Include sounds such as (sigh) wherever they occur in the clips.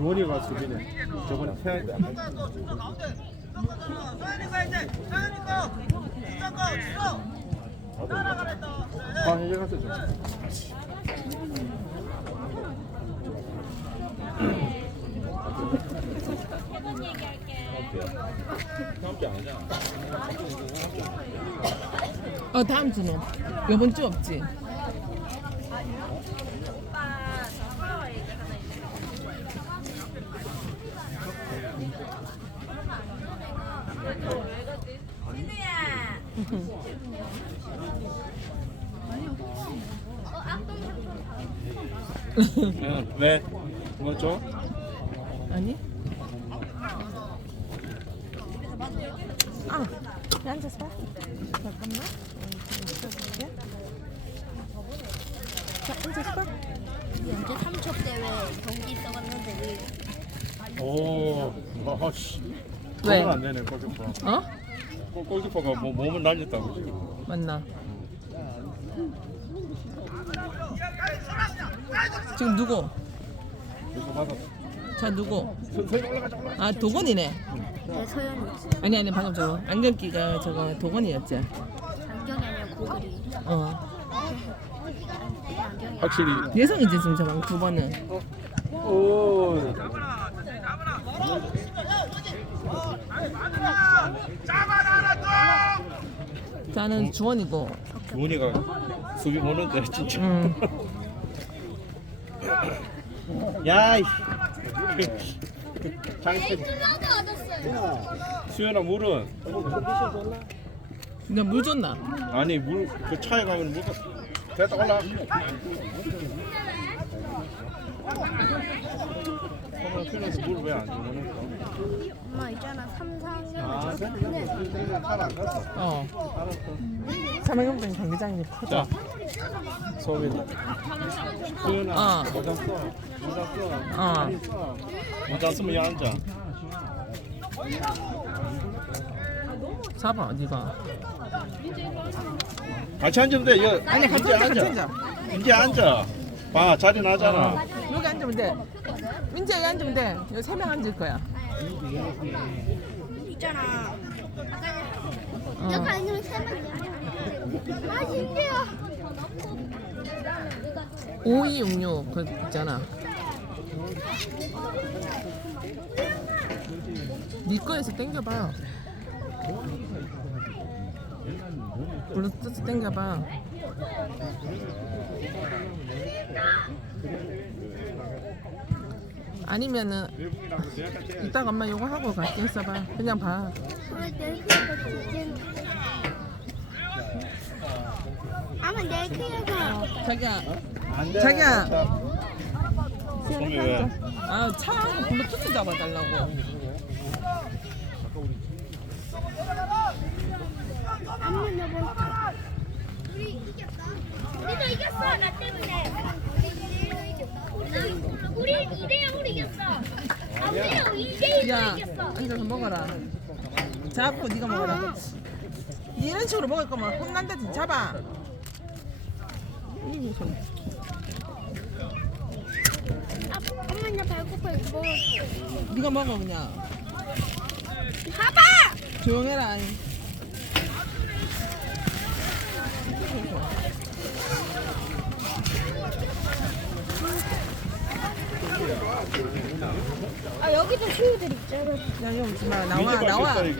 주원이가 수비네. 저번에 태양 때. 아, 이제 갔어. 함께 안 하잖아. 어 다음 주는 요번 주 없지. 응, 왜? 뭐 줘? 아니? 아, 야, 앉아서 봐. 잠깐만. 자, 봐. 언제 삼척 대회 경기 있어갔는데 오, 아씨. 왜? 안 되네. 어? 골- 골키퍼가 뭐 몸을 날렸다고. 맞나? 지금 누구? 그래서 가서 자, 누구? 선생님 올라가자 올라가. 아, 도건이네. 내 소연이 아니, 아니, 방금 저거. 안경끼가 저거 도건이었지. 안경이 아니라 고글이 어. 안경이 확실히. 예성이지, 지금 저거. 두 번은. 오. 자는 주원이고. 주원이가 수비 보는데 진짜. 응. (laughs) 야, 이. (laughs) 수연아 물은 근데 물 줬나? 아니 물 그 차에 가면 물 됐다 올라. 물왜 안 주는? 엄마 있잖아 3, 4학년 아? 잘안 갔어. 어. 삼행동생 경기장이 커져. 자, 소민이. 수연아, 어. 모자 써. 모자 써. 어. 모자 쓰면 야 앉아. 잡아, 네가. 같이 앉으면 돼. 여, 아니, 같이. 앉아. 이제 앉아. 봐, 자리 나잖아. 여기 앉으면 돼. 민지 여기 앉으면 돼. 여기 세 명 앉을 거야. 있잖아 어. 내가 아니면 세명이야 아 신기해 5266그 있잖아. 네 거에서 땡겨봐. 블루투스 땡겨봐. 아니면은 이따가 엄마 요거 하고 같이 있어봐. 그냥 봐. 아마 내 크기가 자기야, 안 돼. 자기야. 소미 왜? 아 차하고 블루투스 잡아달라고. 한번 여보 우리 이겼다 우리도 이겼어 나 때문에 우리 2대 0으로 이겼어 아무래도 2대 1로 야, 이겼어 앉아서 먹어라. 잡고 네가 먹어라. 이런 식으로 먹을 거면 혼난다 지 잡아. 아, 엄마 나 배고파 이거 먹어 네가 먹어 그냥. 봐봐 조용해라. 아 여기도 친구들 있잖아 야 이거 오지 마. 나와 민지가 나와. 아니야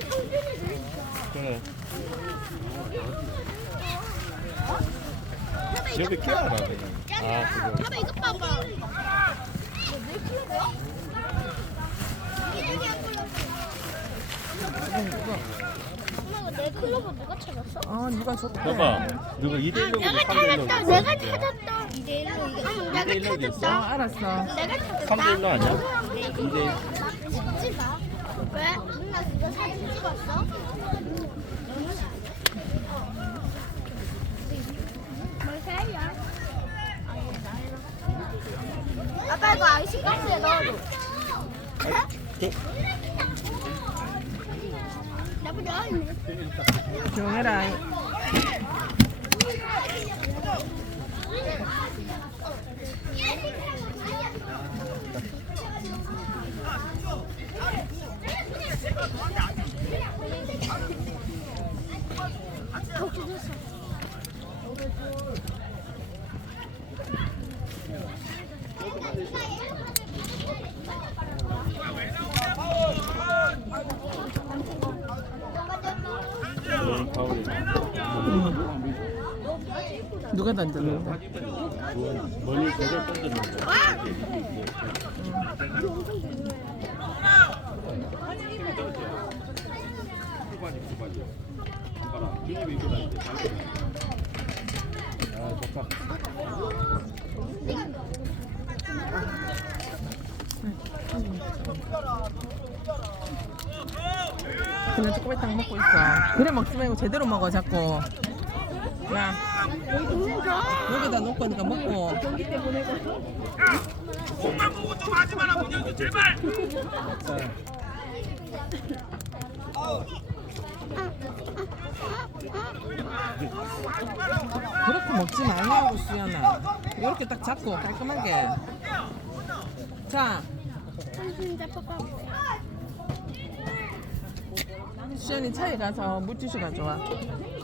성준이도 있어 그래. 여기 껴라. 아, 그거. 봐봐 이거 봐봐 너내 클럽이야? 이게 안 골랐어 엄마 내 클럽은 누가 찾았어? 아 네가 줬대. 봐봐. 누가 2대 1로 내가 찾았다 내가 찾았다 2대 1로 이거 응, 내가 2대 1로 어 찾았다 알았어. 내가 찾았다 3대 1로 아니야? 2대 1. 찍지 마 왜? 누나 그거 사진 찍었어? 뭘 사야? 아빠 이거 아이스박스에 넣어줘 저, 나 누가 던졌는데? 머리 저걸 던졌는데. 그냥 초코바탕 먹고 있어. 그래 먹지 말고 제대로 먹어 자꾸. 야 여기다 놓고 니까 먹고. 그렇게 먹지 말라고 수연아. 이렇게 딱 잡고 깔끔하게. 자. 수연이 차에 가서 물티슈 가져와. 잡아줄까?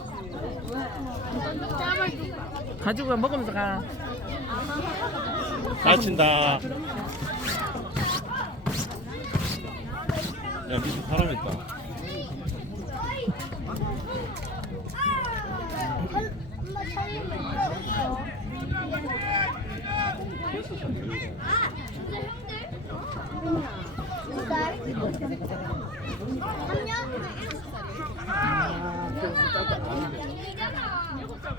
가지고 먹으면서 가. 다친다. 야 밑에 사람 있다. 살리면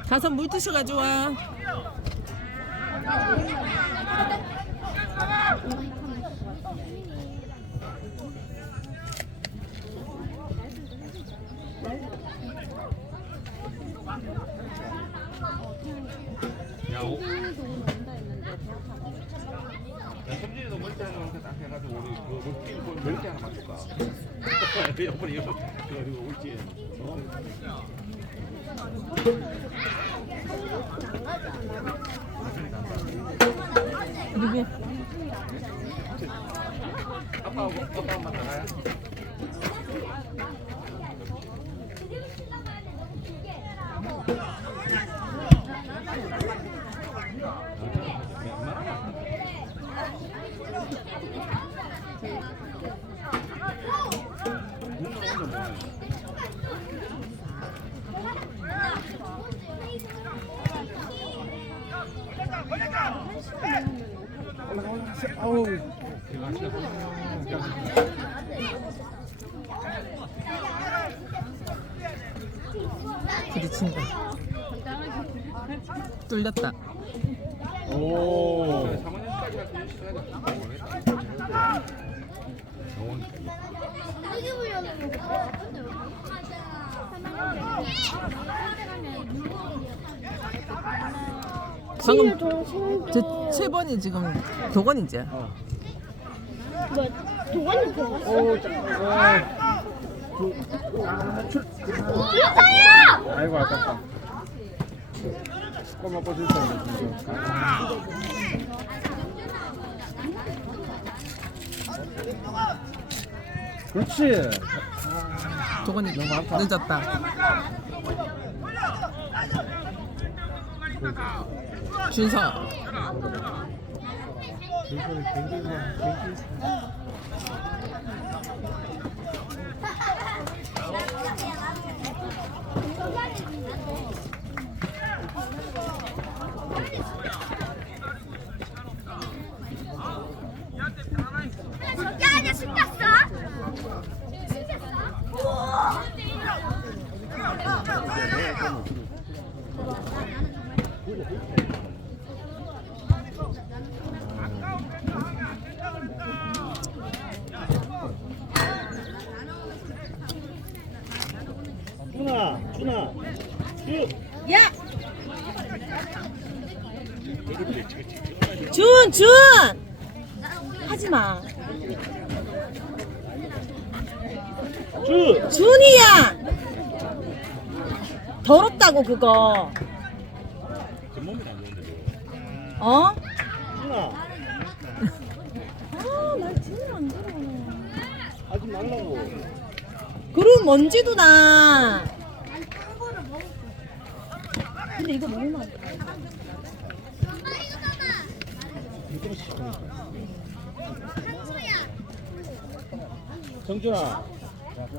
가서 물티슈 가져와. 야, 오. 야, som진이도 멀티 하나 딱 해가지고 우리 그 멀티 그 멀티 하나 맞출까? (laughs) 옆으로 이거 그리고. 어? 누구? 아빠하고 아빠만 나가야. 아우. 부딪힌다. 뚫렸다. 오. 사모님까지가 시켜야 돼. 이게 보려는 거. 방금 제세 번이 지금 도건이지. 어. 뭐 동안이 들어갔어? 불사야! 아이고 아깝다. 꼬마 꽂을 사람 그렇지. 도건이 늦었다. 이제 숨겼어? 준아, 준아. 쭉. 야! 준, 준! 하지 마. 쭉. 준이야! 더럽다고, 그거. 어? 아, 말 진짜 안 들어. 하지 말라고. 그럼 먼지도 나. 근데 이거 너무 많아. 정준아.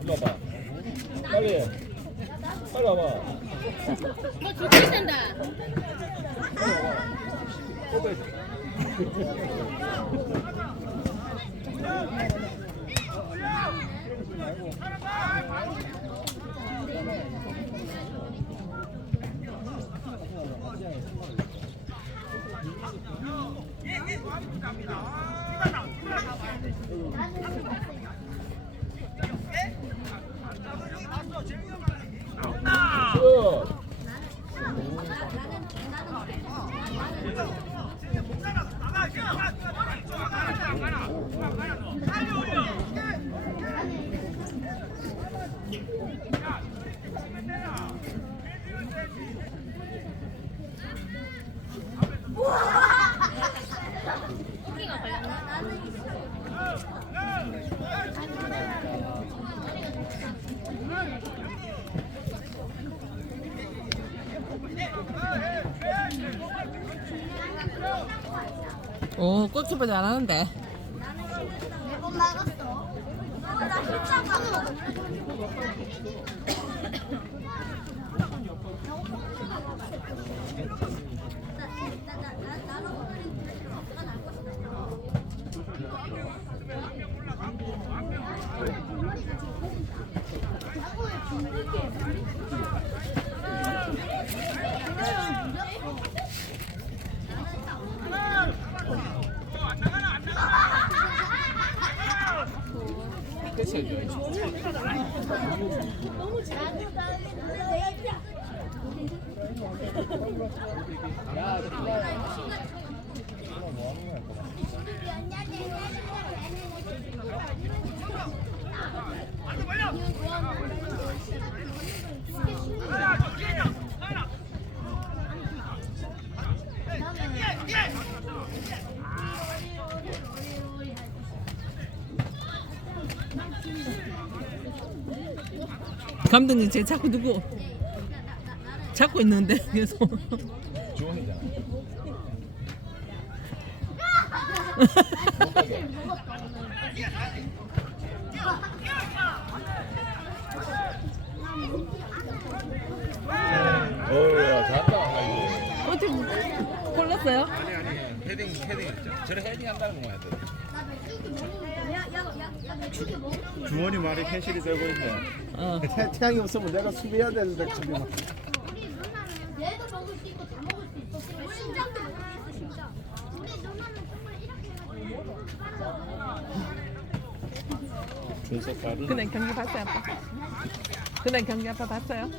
일로 와봐. 빨리. 빨리 와봐. 너 죽을 텐다. 고기가 걸렸나? 나는 오 골키퍼 잘하는데. 몇번 나갔어? 나 힘차가. 너무 잘한다. 감독님 제 자꾸 누구 잡고 있는데 계속. 주원이잖아. 어우야 잘한다. 어떻게 골랐어요? 아니 아니 헤딩 헤딩. 저래 헤딩 한다는 거야. 주원이 말이 현실이 되고 있네. 어. 태, 태양이 없으면 내가 수비해야 되는데 지금. 우리 누나는 얘도 먹을 수 있고 다 먹을 수 있어. 심장도 먹을 수 있어, 심장. 우리 누나는 정말 이렇게 해가지고. 준석가루. 그날 경기 봤어요 아빠? 그날 경기 아빠 봤어요?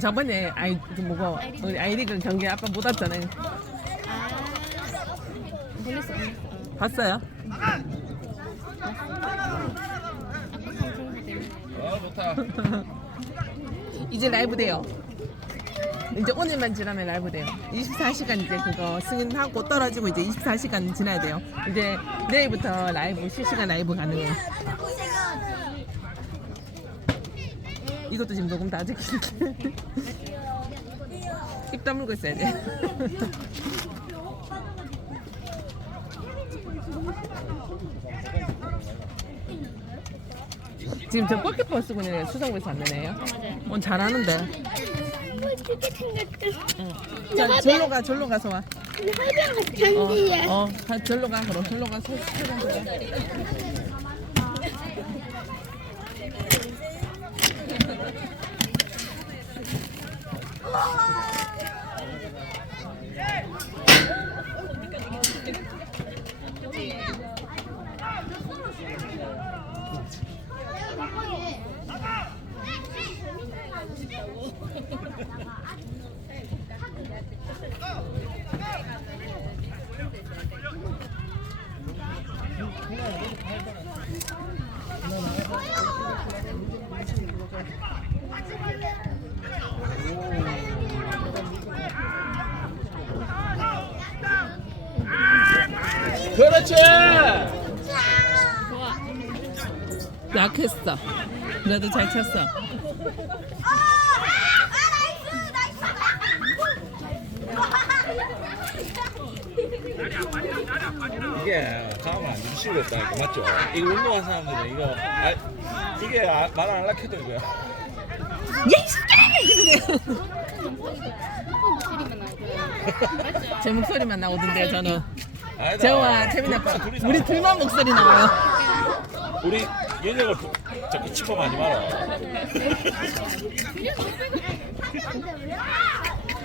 저번에 아이 그 뭐고 우리 아이리그 경기 아빠 못 왔잖아요. 몰랐어, 몰랐어. 봤어요? (laughs) 이제 라이브 돼요. 이제 오늘만 지나면 라이브 돼요. 24시간 이제 그거 승인하고 떨어지고 이제 24시간 지나야 돼요. 이제 내일부터 라이브 실시간 라이브 가능해요. 이것도 지금 녹음 다 찍히게. (laughs) 입 다물고 있어야 돼. (laughs) 지금 저 골키퍼 쓰고 있는 애 수성구에서 안 되네요. 오늘 잘하는데. 어떻게 생겼어? 응. 자, 절로 가, 절로 가서 와. 화장 어, 잔디야. 어, 가, 절로 가, 그럼 절로 가서 그렇지. 약했어. 그래도 잘 쳤어. 이게 가면 안 시골 했다니까 맞죠? 이거 운동한 사람들은 이거 아, 이게 아, 말안 할라 해도 이거야. 예! (laughs) 제 목소리만 나오던데요 저는 아니다. 저와 태민 아빠 둘이 우리 둘만 목소리 나와요 우리 연령을 부- 자꾸 많이 말아.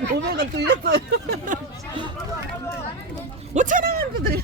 500원 또 이랬어요 5천원 또 드리는데